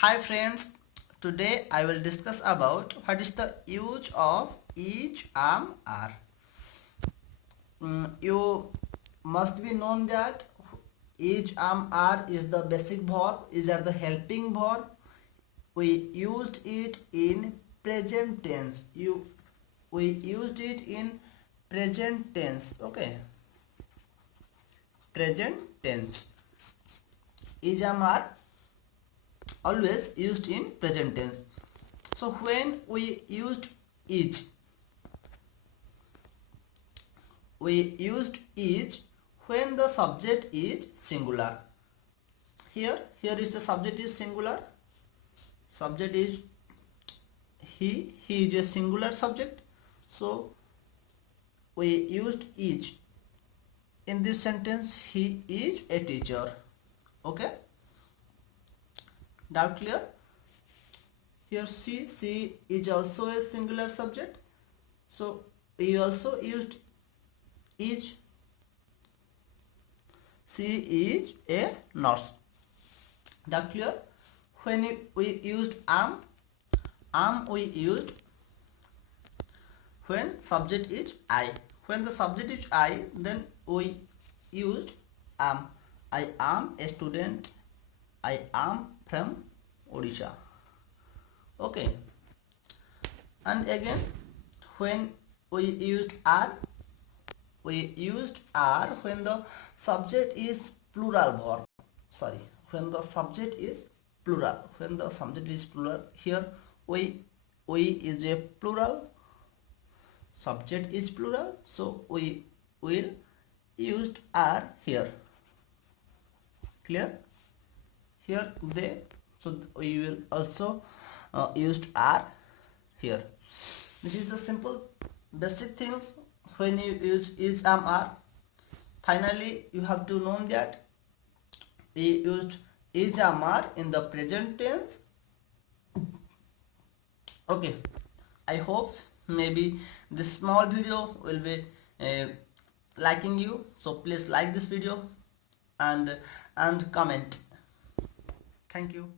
Hi friends, today I will discuss about what is the use of each are. You must be known that each are is the basic verb, is the helping verb. We used it in present tense. We used it in present tense. Okay, present tense. Is are always used in present tense. So when we used each, we used each when the subject is singular. Here is the subject is singular. Subject is he is a singular subject. So we used each. In this sentence, he is a teacher. Okay? Doubt clear? Here she is also a singular subject. So we also used is. She is a nurse. That clear? When we used am we used when subject is I. When the subject is I, then we used am. I am a student. I am from Odisha. Okay. And again, when we used are, we used are when the subject is plural verb. Sorry, when the subject is plural. When the subject is plural, here we is a plural, subject is plural, so we will used are here. Clear? Here they, so we will also used are here. This is the simple basic things when you use is are. Finally, you have to know that we used is are in the present tense. Okay, I hope maybe this small video will be liking you. So please like this video and comment. Thank you.